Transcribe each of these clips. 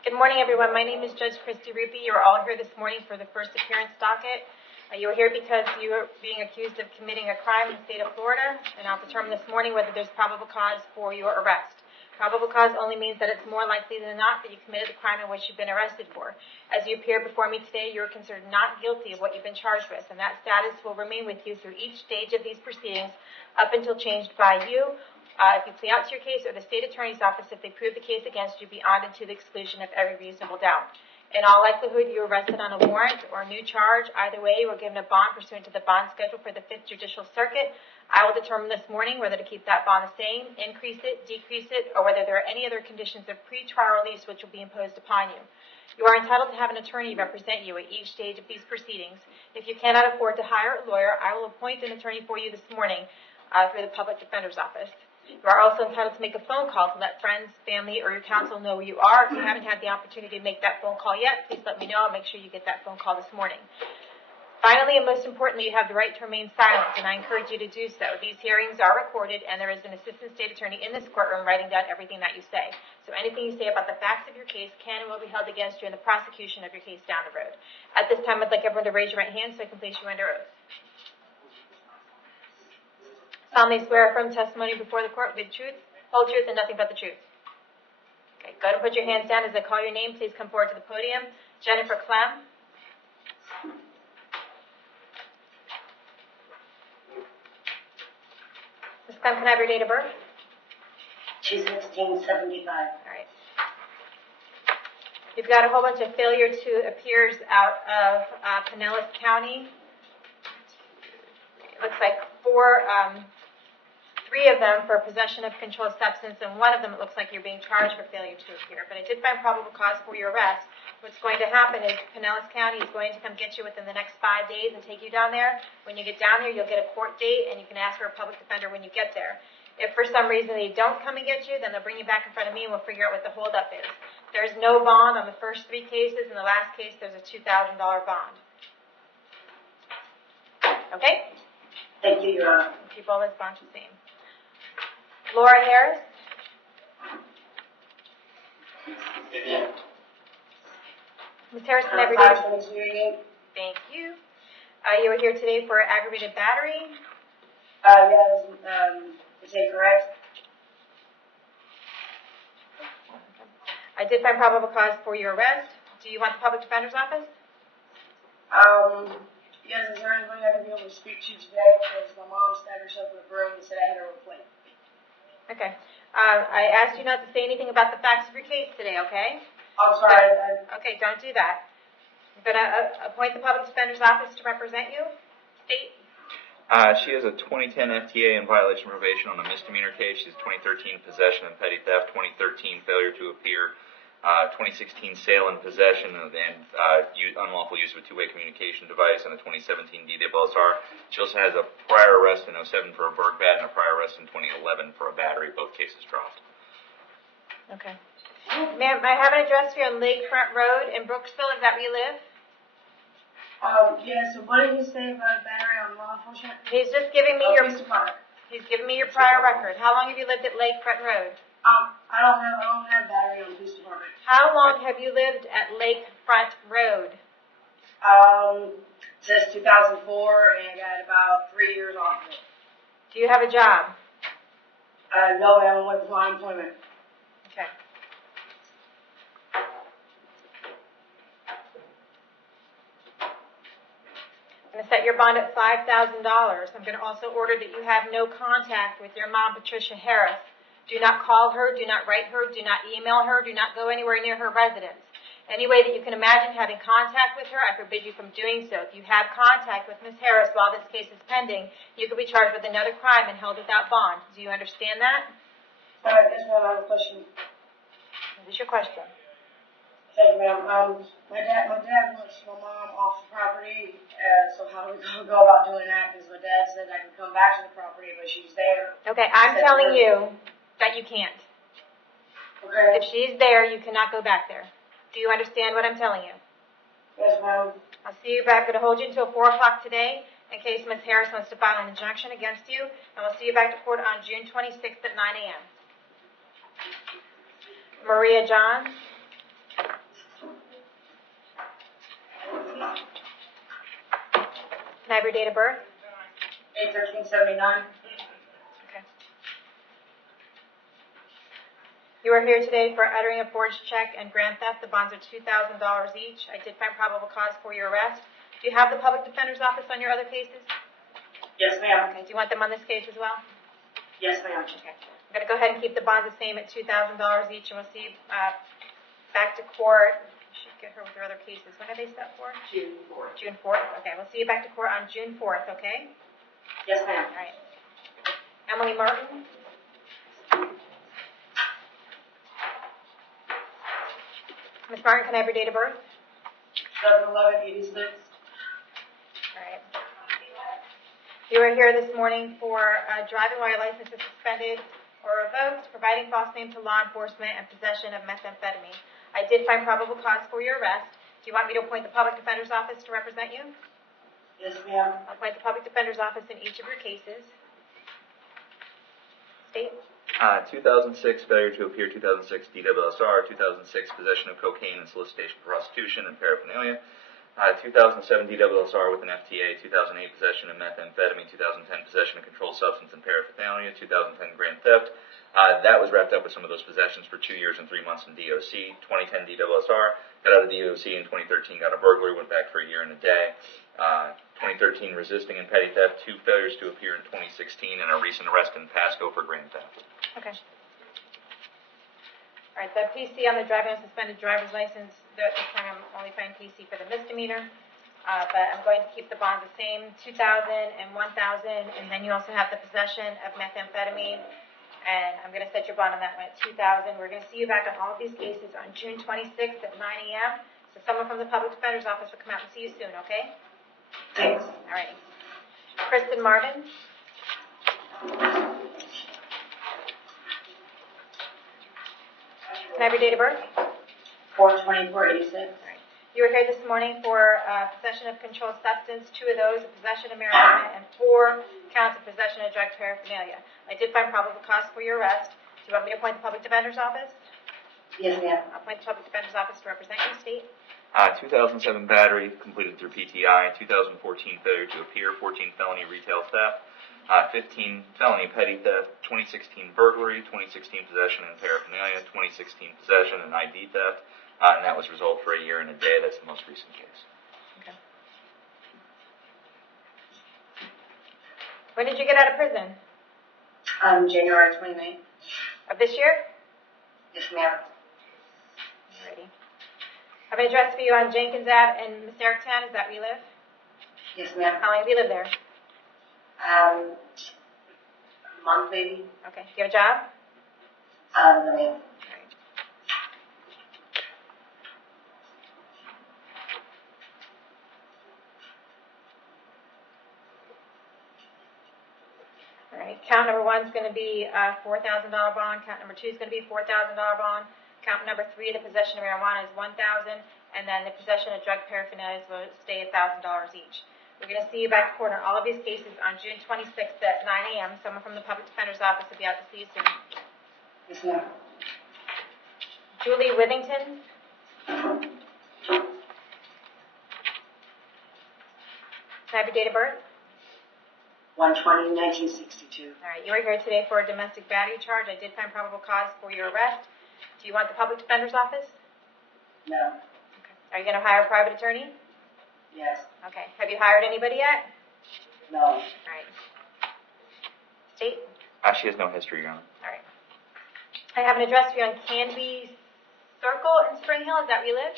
Good morning, everyone. My name is Judge Christy Ruppe. You are all here this morning for the first appearance docket. You are here because you are being accused of committing a crime in the state of Florida, and I'll determine this morning whether there's probable cause for your arrest. Probable cause only means that it's more likely than not that you committed the crime in which you've been arrested for. As you appear before me today, you are considered not guilty of what you've been charged with, and that status will remain with you through each stage of these proceedings up until changed by you. If you plea out to your case or the state attorney's office, if they prove the case against you beyond and to the exclusion of every reasonable doubt. In all likelihood, you are arrested on a warrant or a new charge. Either way, you are given a bond pursuant to the bond schedule for the 5th Judicial Circuit. I will determine this morning whether to keep that bond the same, increase it, decrease it, or whether there are any other conditions of pre-trial release which will be imposed upon you. You are entitled to have an attorney represent you at each stage of these proceedings. If you cannot afford to hire a lawyer, I will appoint an attorney for you this morning through the Public Defender's Office. You are also entitled to make a phone call to let friends, family, or your counsel know who you are. If you haven't had the opportunity to make that phone call yet, please let me know. I'll make sure you get that phone call this morning. Finally, and most importantly, you have the right to remain silent, and I encourage you to do so. These hearings are recorded, and there is an assistant state attorney in this courtroom writing down everything that you say. So anything you say about the facts of your case can and will be held against you in the prosecution of your case down the road. At this time, I'd like everyone to raise your right hand so I can place you under oath. Solemnly swear or affirm testimony before the court with truth, whole truth, and nothing but the truth. Okay, go ahead and put your hands down as I call your name. Please come forward to the podium. Jennifer Clem. Ms. Clem, can I have your date of birth? 2/16/75. All right. You've got a whole bunch of failure to appears out of Pinellas County. It looks like three of them for possession of controlled substance, and one of them it looks like you're being charged for failure to appear. But I did find probable cause for your arrest. What's going to happen is Pinellas County is going to come get you within the next 5 days and take you down there. When you get down there, you'll get a court date, and you can ask for a public defender when you get there. If for some reason they don't come and get you, then they'll bring you back in front of me, and we'll figure out what the holdup is. There's no bond on the first 3 cases. In the last case, there's a $2,000 bond. Okay? Thank you, Your Honor. Keep all this bunch the same. Laura Harris. Ms. Harris, can I have your name? Thank you. You are here today for aggravated battery. Yes, is that correct? I did find probable cause for your arrest. Do you want the public defender's office? Yes, is there anybody I can be able to speak to today? Because my mom stabbed herself with a broom and said I had her plate. Okay. I asked you not to say anything about the facts of your case today, okay? I'm sorry. Okay, don't do that. I'm going to appoint the public defender's office to represent you. State. She has a 2010 FTA in violation of probation on a misdemeanor case. She's 2013 possession and petty theft, 2013 failure to appear, 2016 sale and possession, and unlawful use of a two-way communication device, and a 2017 DWSR. She also has a prior arrest in 2007 for a burg bat and a prior arrest in 2011 for a battery. Both cases dropped. Okay. Ma'am, I have an address here on Lakefront Road in Brooksville. Is that where you live? Yes, so what did he say about a battery on law enforcement? He's just giving me He's giving me your prior record. How long have you lived at Lakefront Road? I don't have battery on the police department. How long have you lived at Lakefront Road? Since 2004, and I got about 3 years off of it. Do you have a job? No, I went for unemployment. Okay. I'm going to set your bond at $5,000. I'm going to also order that you have no contact with your mom, Patricia Harris. Do not call her, do not write her, do not email her, do not go anywhere near her residence. Any way that you can imagine having contact with her, I forbid you from doing so. If you have contact with Ms. Harris while this case is pending, you could be charged with another crime and held without bond. Do you understand that? Yes, ma'am, I have a question. What is your question? Thank you, ma'am. My dad wants my mom off the property, so how do we go about doing that? Because my dad said I could come back to the property, but she's there. Okay, I'm telling you that you can't. Okay. If she's there, you cannot go back there. Do you understand what I'm telling you? Yes, ma'am. I'll see you back. I'm going to hold you until 4 o'clock today in case Ms. Harris wants to file an injunction against you, and we'll see you back to court on June 26th at 9 a.m. Maria Johns. Can I have your date of birth? 8/13/79. Okay. You are here today for uttering a forged check and grand theft. The bonds are $2,000 each. I did find probable cause for your arrest. Do you have the public defender's office on your other cases? Yes, ma'am. Okay. Do you want them on this case as well? Yes, ma'am. Okay. I'm going to go ahead and keep the bonds the same at $2,000 each, and we'll see you back to court. You should get her with her other cases. When are they set for? June 4th. June 4th. Okay. We'll see you back to court on June 4th, okay? Yes, ma'am. All right. Emily Martin. Ms. Martin, can I have your date of birth? 7/11/86. All right. You are here this morning for driving while your license is suspended or revoked, providing false name to law enforcement, and possession of methamphetamine. I did find probable cause for your arrest. Do you want me to appoint the public defender's office to represent you? Yes, ma'am. I'll appoint the public defender's office in each of your cases. State. 2006 failure to appear, 2006 DWSR, 2006 possession of cocaine and solicitation for prostitution and paraphernalia, 2007 DWSR with an FTA, 2008 possession of methamphetamine, 2010 possession of controlled substance and paraphernalia, 2010 grand theft. That was wrapped up with some of those possessions for 2 years and 3 months in DOC. 2010 DWSR, got out of DOC in 2013, got a burglary, went back for a year and a day. 2013 resisting and petty theft, 2 failures to appear in 2016, and a recent arrest in Pasco for grand theft. Okay. All right, the PC on the driving on suspended driver's license, this time I'm only finding PC for the misdemeanor, but I'm going to keep the bond the same, $2,000 and $1,000, and then you also have the possession of methamphetamine, and I'm going to set your bond on that one at $2,000. We're going to see you back on all of these cases on June 26th at 9 a.m., so someone from the public defender's office will come out and see you soon, okay? Thanks. All right. Kristen Martin. Can I have your date of birth? 4/24/86. You were here this morning for possession of controlled substance, 2 of those, possession of marijuana, and 4 counts of possession of drug paraphernalia. I did find probable cause for your arrest. Do you want me to appoint the public defender's office? Yes, ma'am. I'll appoint the public defender's office to represent you, state. 2007 battery completed through PTI, 2014 failure to appear, 14 felony retail theft, 15 felony petty theft, 2016 burglary, 2016 possession and paraphernalia, 2016 possession and ID theft, and that was resolved for a year and a day. That's the most recent case. Okay. When did you get out of prison? January 29th. Of this year? Yes, ma'am. Alrighty. I have an address for you on Jenkins Ave in Massarectown. Is that where you live? Yes, ma'am. How long have you lived there? A month, maybe. Okay. Do you have a job? No, ma'am. Alright. Alright. Count number 1 is going to be a $4,000 bond. Count number 2 is going to be a $4,000 bond. Count number 3, the possession of marijuana, is $1,000, and then the possession of drug paraphernalia will stay $1,000 each. We're going to see you back to court on all of these cases on June 26th at 9 a.m. Someone from the public defender's office will be out to see you soon. Yes, ma'am. Julie Withington. Can I have your date of birth? 1/20/1962. All right, you are here today for a domestic battery charge. I did find probable cause for your arrest. Do you want the public defender's office? No. Okay. Are you going to hire a private attorney? Yes. Okay. Have you hired anybody yet? No. All right. State? She has no history, Your Honor. All right. I have an address for you on Canby Circle in Spring Hill. Is that where you live?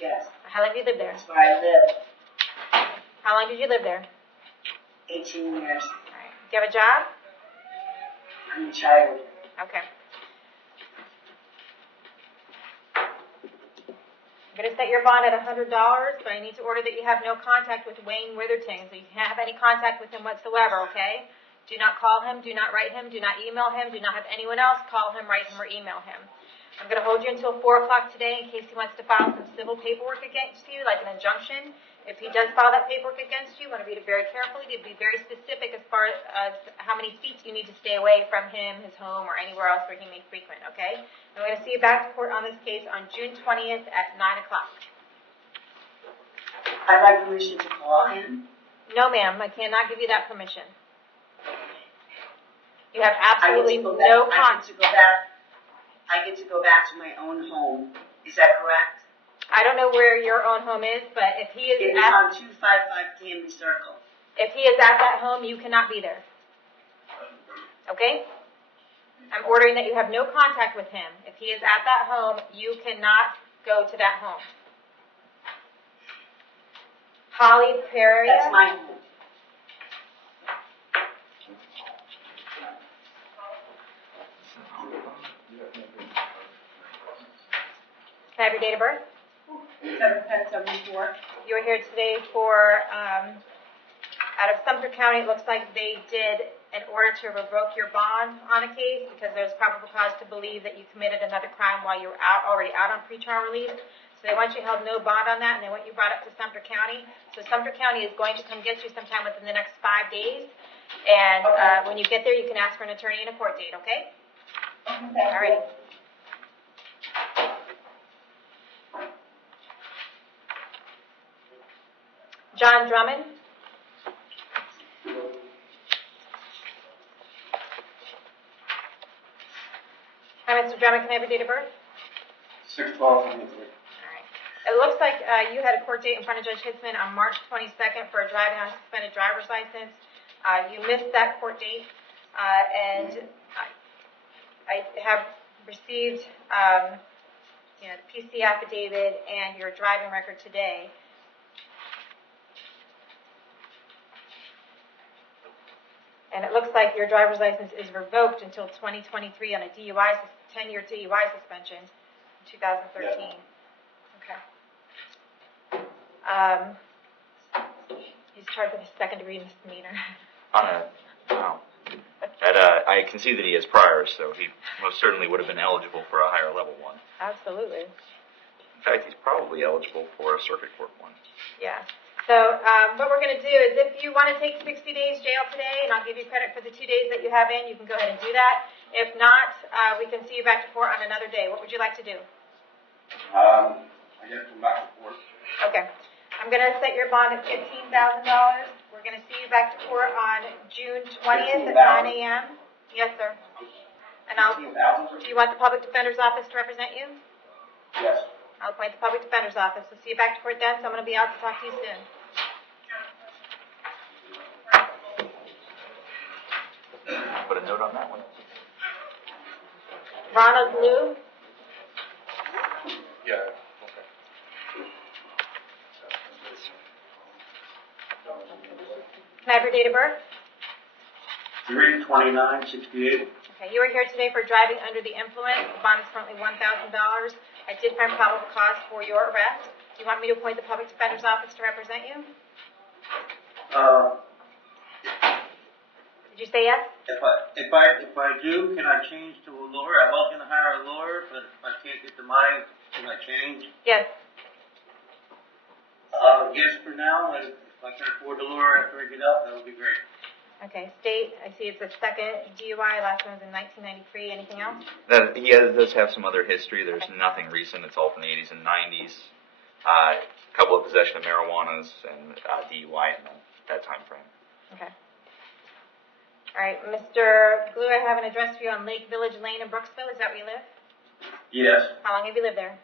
Yes. How long have you lived there? That's where I live. How long did you live there? 18 years. All right. Do you have a job? I'm a child. Okay. I'm going to set your bond at $100, but I need to order that you have no contact with Wayne Witherton, so you can't have any contact with him whatsoever, okay? Do not call him, do not write him, do not email him, do not have anyone else call him, write him, or email him. I'm going to hold you until 4 o'clock today in case he wants to file some civil paperwork against you, like an injunction. If he does file that paperwork against you, you want to read it very carefully. To be very specific as far as how many feet you need to stay away from him, his home, or anywhere else where he may frequent, okay? I'm going to see you back to court on this case on June 20th at 9 o'clock. I'd like permission to call him. No, ma'am, I cannot give you that permission. You have I absolutely get to go no back, I get to go back to my own home. Is that correct? I don't know where your own home is, but if he is It is on 255 Canby Circle. if he is at that home, you cannot be there. Okay? I'm ordering that you have no contact with him. If he is at that home, you cannot go to that home. Holly Pereira. That's my home. Can I have your date of birth? 7/10/74. You are here today for, out of Sumter County, it looks like they did an order to revoke your bond on a case because there's probable cause to believe that you committed another crime while you were already out on pretrial release. So they want you held no bond on that, and they want you brought up to Sumter County. So Sumter County is going to come get you sometime within the next 5 days. And when you get there, you can ask for an attorney and a court date, okay? All righty. John Drummond. Hi, Mr. Drummond. Can I have your date of birth? 6/12/73. All right. It looks like you had a court date in front of Judge Hitzman on March 22nd for driving on a suspended driver's license. You missed that court date, and I have received, the PC affidavit and your driving record today. And it looks like your driver's license is revoked until 2023 on a DUI, 10-year DUI suspension in 2013. Okay. He's charged with a second-degree misdemeanor. I can see that he has priors, so he most certainly would have been eligible for a higher level one. Absolutely. In fact, he's probably eligible for a circuit court one. Yeah. So what we're going to do is if you want to take 60 days jail today, and I'll give you credit for the 2 days that you have in, you can go ahead and do that. If not, we can see you back to court on another day. What would you like to do? I get to come back to court. Okay. I'm going to set your bond at $15,000. We're going to see you back to court on June 20th at 9 a.m. Yes, sir. And do you want the public defender's office to represent you? Yes. I'll appoint the public defender's office. We'll see you back to court then, so I'm going to be out to talk to you soon. Put a note on that one. Ronald Blue. Yeah. Okay. Can I have your date of birth? 3/29/68. Okay, you are here today for driving under the influence. The bond is currently $1,000. I did find probable cause for your arrest. Do you want me to appoint the public defender's office to represent you? Did you say yes? If I do, can I change to a lawyer? I was gonna hire a lawyer, but if I can't get the money, can I change? Yes. Yes for now, and if I can afford a lawyer after I get out, that would be great. Okay, state, I see it's a second DUI, last one was in 1993. Anything else? He does have some other history. There's nothing recent. It's all from the 80s and 90s. A couple of possession of marijuanas and DUI in that time frame. Okay. All right, Mr. Glue, I have an address for you on Lake Village Lane in Brooksville. Is that where you live? Yes. How long have you lived there?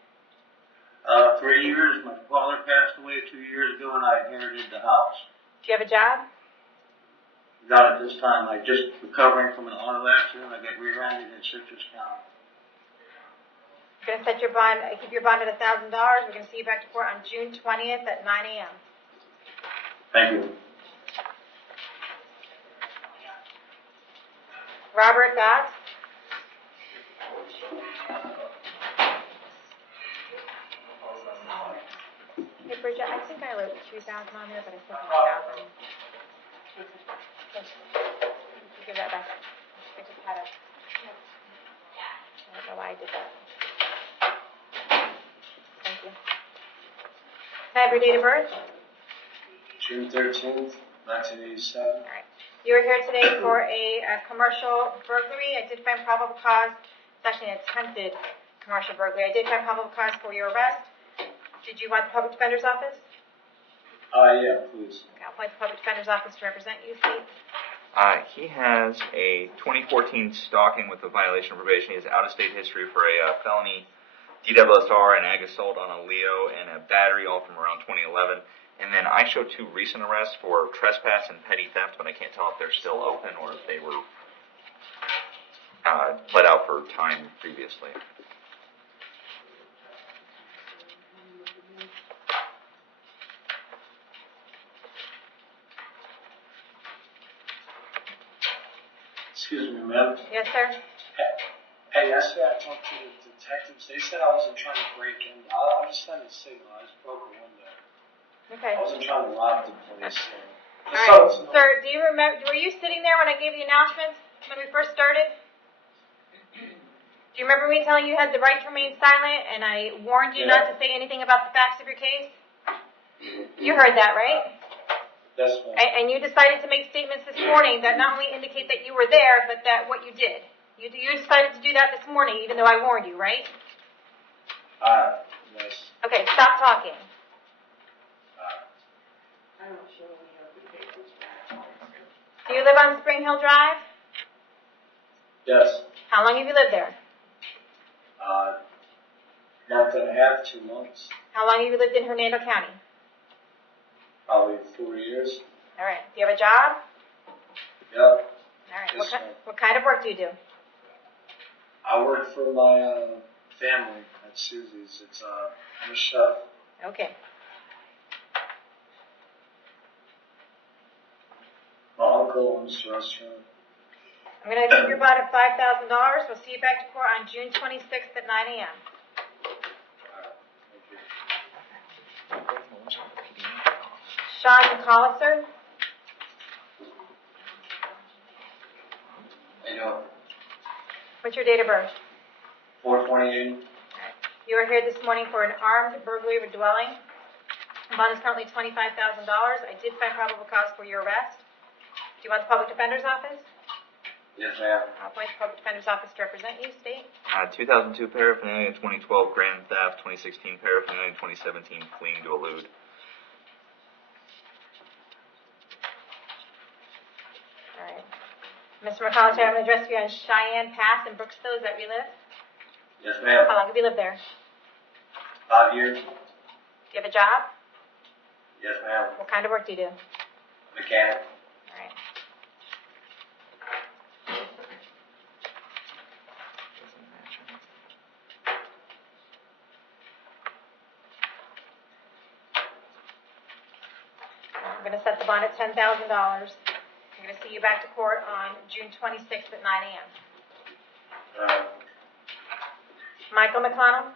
3 years. My father passed away 2 years ago, and I inherited the house. Do you have a job? Not at this time. I just recovering from an auto accident. I got rear-ended in Citrus County. We're going to set your bond, keep your bond at $1,000. We're going to see you back to court on June 20th at 9 a.m. Thank you. Robert Gott. Hey, Bridget, I think I wrote 2,000 on there, but I said 3,000. Give that back. I just had a... I don't know why I did that. Thank you. Can I have your date of birth? June 13th, 1987. All right. You are here today for a commercial burglary. I did find probable cause. It's actually an attempted commercial burglary. I did find probable cause for your arrest. Did you want the public defender's office? Yeah, please. Okay, I'll appoint the Public Defender's Office to represent you, State. He has a 2014 stalking with a violation of probation. He has out-of-state history for a felony DWSR, an ag assault on a Leo, and a battery, all from around 2011. And then I show 2 recent arrests for trespass and petty theft, but I can't tell if they're still open or if they were let out for time previously. Excuse me, ma'am. Yes, sir? Hey, yesterday I talked to the detectives. They said I wasn't trying to break in. I was just trying to signal. I just broke a window. Okay. I wasn't trying to rob the place. All right. Sir, do you remember, were you sitting there when I gave the announcements when we first started? Do you remember me telling you you had the right to remain silent and I warned you not to say anything about the facts of your case? You heard that, right? That's fine. And you decided to make statements this morning that not only indicate that you were there, but that what you did. You decided to do that this morning, even though I warned you, right? Yes. Okay, stop talking. Do you live on Spring Hill Drive? Yes. How long have you lived there? Month and a half, 2 months, How long have you lived in Hernando County? probably 4 years. All right. Do you have a job? Yep. All right. Yes, ma'am. What kind of work do you do? I work for my family at Susie's. I'm a chef. Okay. My uncle owns the restaurant. I'm going to give your bond of $5,000. We'll see you back to court on June 26th at 9 a.m. Thank you. Sean McCollister. How you doing? What's your date of birth? 428. You are here this morning for an armed burglary of a dwelling. The bond is currently $25,000. I did find probable cause for your arrest. Do you want the Public Defender's Office? Yes, ma'am. I'll appoint the Public Defender's Office to represent you, State. 2002 paraphernalia, 2012 grand theft, 2016 paraphernalia, 2017 fleeing to elude. All right. Mr. McCollister, I'm going to address you on Cheyenne Pass in Brooksville. Is that where you live? Yes, ma'am. How long have you lived there? 5 years. Do you have a job? Yes, ma'am. What kind of work do you do? Mechanic. All right. I'm going to set the bond at $10,000. I'm going to see you back to court on June 26th at 9 a.m. Michael McConnell?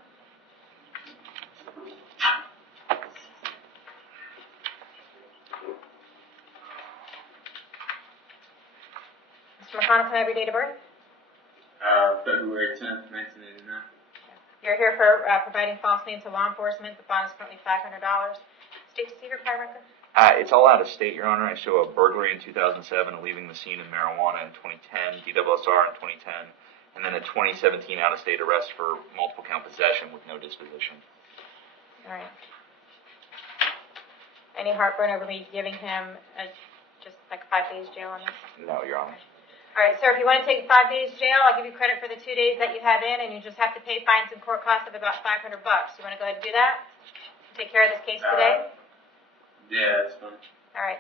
Mr. McConnell, can I have your date of birth? February 10th, 1989. You're here for providing false names to law enforcement. The bond is currently $500. State secret prior record? It's all out of state, Your Honor. I show a burglary in 2007, a leaving the scene of marijuana in 2010, DWSR in 2010, and then a 2017 out-of-state arrest for multiple count possession with no disposition. All right. Any heartburn over me giving him just like 5 days jail on this? No, Your Honor. All right, sir, if you want to take 5 days jail, I'll give you credit for the 2 days that you have in, and you just have to pay fines and court costs of about $500. You want to go ahead and do that? Take care of this case today? Yeah, it's fine. All right.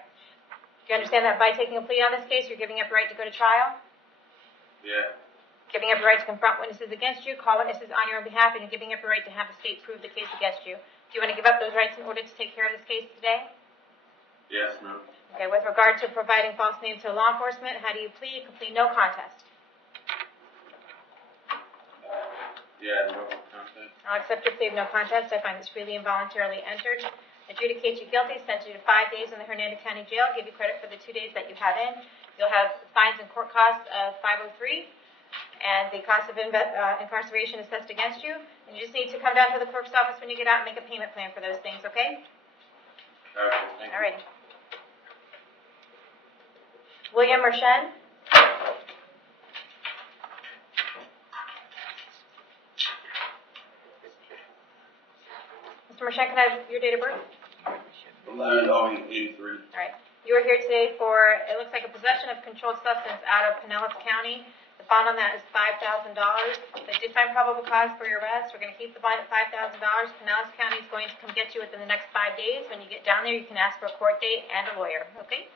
Do you understand that by taking a plea on this case, you're giving up your right to go to trial? Yeah. Giving up your right to confront witnesses against you, call witnesses on your own behalf, and you're giving up your right to have the state prove the case against you. Do you want to give up those rights in order to take care of this case today? Yes, ma'am. Okay, with regard to providing false names to law enforcement, how do you plead? Complete no contest. Yeah, no contest. I'll accept your plea of no contest. I find this freely and voluntarily entered. Adjudicate you guilty, sentence you to 5 days in the Hernando County Jail, give you credit for the 2 days that you have in. You'll have fines and court costs of $503, and the cost of incarceration assessed against you. And you just need to come down to the clerk's office when you get out and make a payment plan for those things, okay? Okay, thank you. All right. William Mershen? Mr. Mershen, can I have your date of birth? $83. All right. You are here today for, it looks like a possession of controlled substance out of Pinellas County. The bond on that is $5,000. They did find probable cause for your arrest. We're going to keep the bond at $5,000. Pinellas County is going to come get you within the next 5 days. When you get down there, you can ask for a court date and a lawyer. Okay?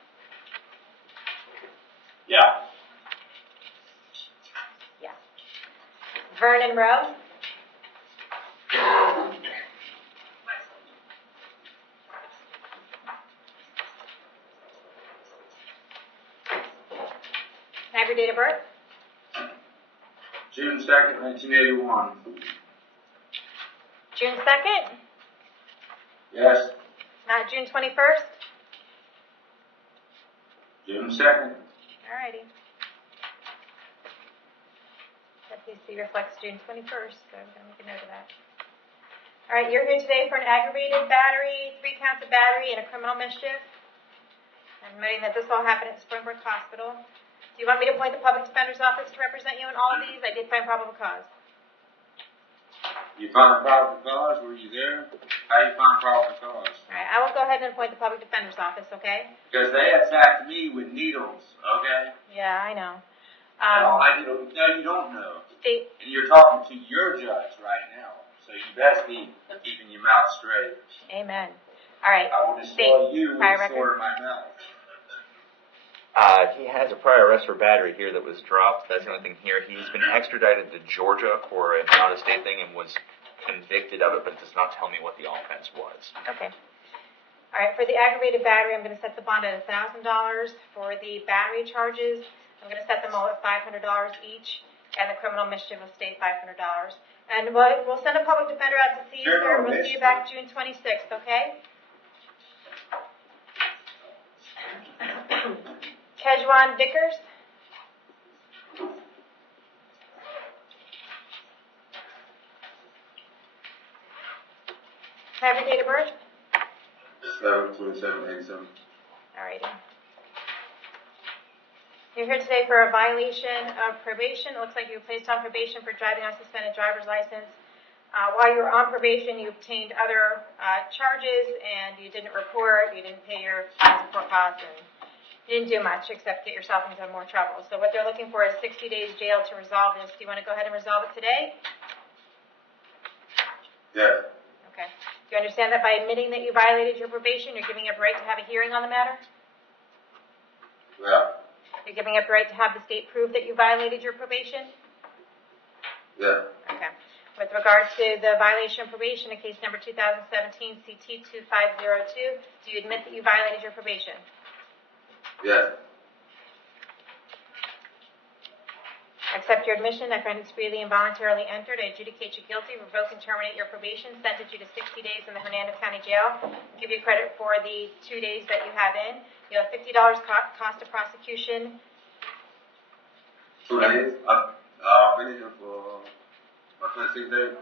Yeah. Yeah. Vernon Rowe. Can I have your date of birth? June 2nd, 1981. June 2nd? Yes. Not June 21st? June 2nd. Alrighty. FPC reflects June 21st, so I'm going to make a note of that. Alright, you're here today for an aggravated battery, 3 counts of battery, and a criminal mischief. I'm noting that this all happened at Springbrook Hospital. Do you want me to appoint the public defender's office to represent you in all of these? I did find probable cause. You found probable cause? Were you there? How you find probable cause? Alright, I will go ahead and appoint the public defender's office, okay? Because they attacked me with needles, okay? Yeah, I know. And all I did, no, you don't know. State, And you're talking to your judge right now. So you best be keeping your mouth straight. amen. Alright, I will destroy you with prior the sword record. in my mouth. He has a prior arrest for battery here that was dropped. That's the only thing here. He's been extradited to Georgia for an out-of-state thing and was convicted of it, but it does not tell me what the offense was. Okay. Alright, for the aggravated battery, I'm going to set the bond at $1,000. For the battery charges, I'm going to set them all at $500 each, and the criminal mischief will stay $500. And we'll send a public defender out to see you, sir. We'll see you back June 26th, okay? Kejwan Vickers. Can I have your date of birth? 7/27/87. Alrighty. You're here today for a violation of probation. It looks like you were placed on probation for driving on suspended driver's license. While you were on probation, you obtained other charges, and you didn't report, you didn't pay your support costs, and you didn't do much except get yourself into more trouble. So what they're looking for is 60 days jail to resolve this. Do you want to go ahead and resolve it today? Yeah. Okay. Do you understand that by admitting that you violated your probation, you're giving up right to have a hearing on the matter? Yeah. You're giving up right to have the state prove that you violated your probation? Yeah. Okay. With regard to the violation of probation in case number 2017 CT 2502, do you admit that you violated your probation? Yeah. Accept your admission. I find it's freely and voluntarily entered. I adjudicate you guilty, revoke and terminate your probation, sentence you to 60 days in the Hernando County Jail, give you credit for the 2 days that you have in. You have $50 cost of prosecution. 2 days? I've been here for 26 days.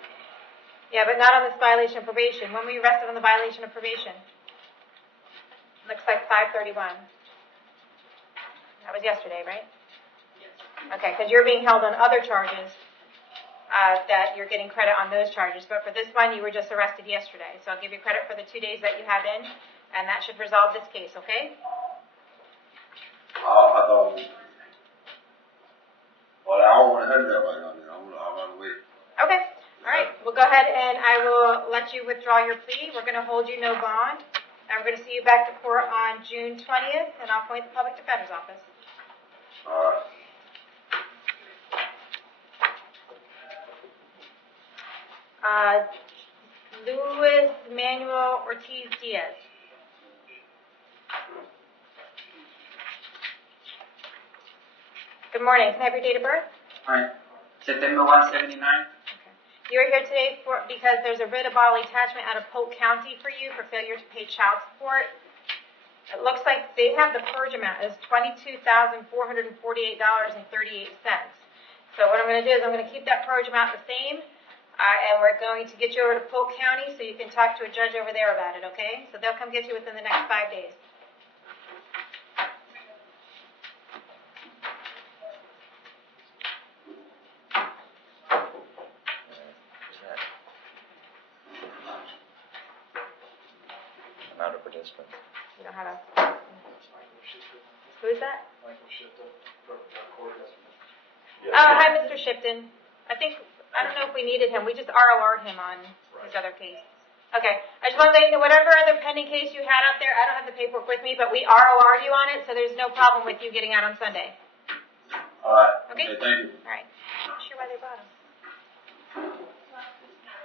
Yeah, but not on this violation of probation. When were you arrested on the violation of probation? Looks like 5/31. That was yesterday, right? Okay, because you're being held on other charges that you're getting credit on those charges. But for this one, you were just arrested yesterday. So I'll give you credit for the 2 days that you have in, and that should resolve this case, okay? Oh, I thought. Well, I don't want to hurt that right now. I want to wait. Okay, all right. We'll go ahead and I will let you withdraw your plea. We're going to hold you no bond. And we're going to see you back to court on June 20th, and I'll appoint the public defender's office. All right. Luis Manuel Ortiz Diaz. Good morning. Can I have your date of birth? Alright. September 179. You're here today because there's a writ of bodily attachment out of Polk County for you for failure to pay child support. It looks like they have the purge amount as $22,448.38. So what I'm going to do is I'm going to keep that purge amount the same, and we're going to get you over to Polk County so you can talk to a judge over there about it, okay? So they'll come get you within the next 5 days. not a participant. You don't have a, who is that? Michael Shifton from Courthouse. Oh, hi, Mr. Shipton. I don't know if we needed him. We just ROR'd him on his other case. Okay, I just want to let you know, whatever other pending case you had out there, I don't have the paperwork with me, but we ROR'd you on it, so there's no problem with you getting out on Sunday. All right. Okay? Thank you. All right. Not sure why they brought him.